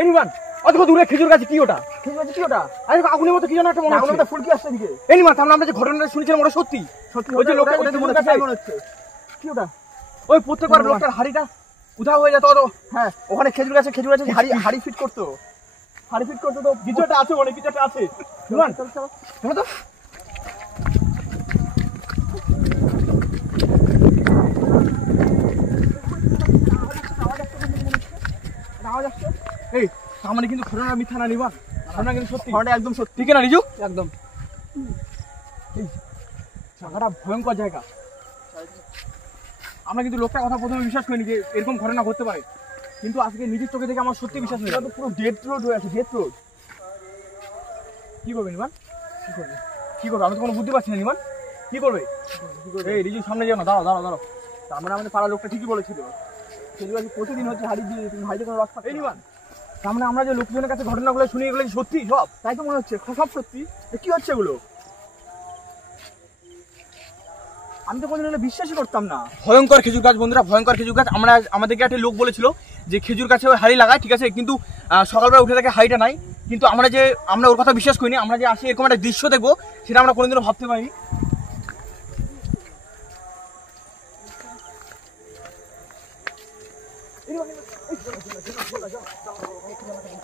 এনিমান অত দূরে খেজুর গাছ কি ওটা? খেজুর গাছ কি ওটা? আরে আগুনের মতো কি জানো একটা মনে হচ্ছে। আগুনের মতো ফুল কি আসছে এদিকে? এনিমান আমরা যে ঘটনাটা শুনেছিলাম ওটা সত্যি সত্যি। ওই যে লোকটা মনে হচ্ছে কি ওটা? ওই প্রত্যেকবার লোকটার হাড়িটা উধাও হয়ে যেত। হ্যাঁ ওখানে খেজুর গাছে হাড়ি ফিট করতো। তো কিছু একটা আছে, অনেক কিছু একটা আছে। এনিমান চলো তো। এই সামনে কিন্তু ঘটনা মিথ্যা না নিবা, ঘটনা কিন্তু সত্যি, ঘটনা একদম সত্যি। ঠিক না রিজু? একদম। এই জায়গাটা ভয়ঙ্কর জায়গা। আমরা কিন্তু লোকটার কথা প্রথমে বিশ্বাস করিনি যে এরকম ঘটনা ঘটতে পারে, কিন্তু আজকে নিজের চোখে দেখে আমার সত্যি বিশ্বাস হয়ে গেল। পুরো ডেথ রোড হয়ে আছে, ডেথ রোড। কি করবে নিমান? কি করবে? আমি তো কোনো বুদ্ধি পাচ্ছি না নিমান। কি করবে? এই রিজু সামনে যাও না, দাঁড়াও। তার মানে আমাদের পাড়ার লোকটা ঠিকই বলেছিল, সেগুলো প্রতিদিন হচ্ছে হাড়ি দিয়ে হাড়িতে কোনো রস খাচ্ছে। এই নিমান তার মানে আমরা যে লোকজনের কাছে ঘটনাগুলো শুনি এগুলো সত্যি সব? তাই তো মনে হচ্ছে সব সত্যি। কি হচ্ছে এগুলো? আমি তো কোনোদিন বিশ্বাসই করতাম না। ভয়ঙ্কর খেজুর গাছ বন্ধুরা, ভয়ঙ্কর খেজুর গাছ। আমাদেরকে একটা লোক বলেছিল যে খেজুর গাছে হাড়ি লাগায়, ঠিক আছে, কিন্তু সকালবেলা উঠে থাকে হাড়িটা নাই। কিন্তু আমরা ওর কথা বিশ্বাস করিনি। আমরা যে আসি এরকম একটা দৃশ্য দেখবো সেটা আমরা কোনোদিনও ভাবতে পারিনি।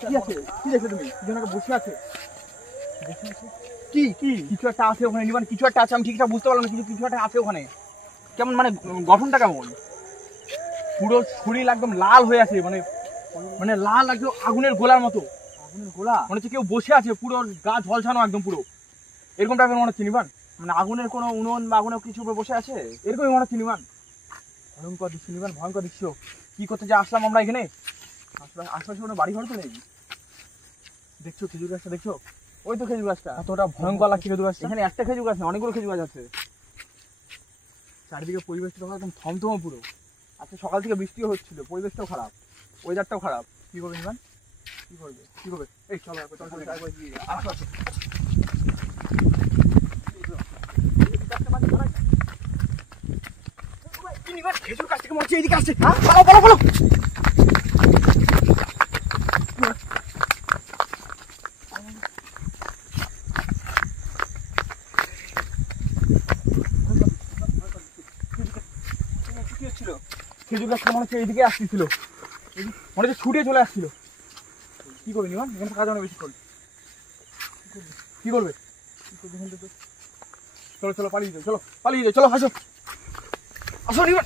কি আছে? কি দেখলে তুমি? বসে আছে কি? কিছু একটা আছে ওখানে নিবান, কিছু একটা আছে। আমি ঠিকঠাক বুঝতে পারলাম না, কিছু একটা আছে ওখানে। কেমন মানে গঠনটা কেমন? পুরো শরীর একদম লাল হয়ে আছে, মানে লাল একদম আগুনের গোলার মতো। আগুনের গোলা মনে হচ্ছে কেউ বসে আছে, পুরো গা ঝলসানো একদম পুরো। এরকম টাইপের মনে হচ্ছে নিবান, মানে আগুনের কোনো উনুন বা আগুনের কিছু উপরে বসে আছে, এরকমই মনে হচ্ছে নিবান। ভয়ঙ্কর দৃশ্য নিবান, ভয়ঙ্কর দৃশ্য। কি করতে যে আসলাম আমরা এখানে? আশপাশে কোনো বাড়ি ঘর তো নেই। দেখছো খেজুর গাছটা? দেখছো? ওই তো খেজুর গাছটা। এতটা ভয়ঙ্কর লাগছে খেজুর গাছটা। এখানে একটা খেজুর গাছ না, অনেকগুলো খেজুর গাছ আছে। চারিদিকে পরিবেশটা একদম থমথমে পুরো। আজকে সকাল থেকে বৃষ্টিও হচ্ছিল, পরিবেশটাও খারাপ, ওয়েদারটাও খারাপ। কি করবে নিবান? কি করবে? এই চলো আসো। খেজুর গাছ থেকে মনে হচ্ছে এইদিকে আসছে। হ্যাঁ বলো। খেজুর গাছটা মনে হচ্ছে এইদিকে আসছিল, মনে হচ্ছে ছুটে চলে আসছিল। কি করবে নিবান? এখানে থাকা যাবে বেশিক্ষণ। কি করবে? চলো পালিয়ে যাও, চলো আসো নিবান।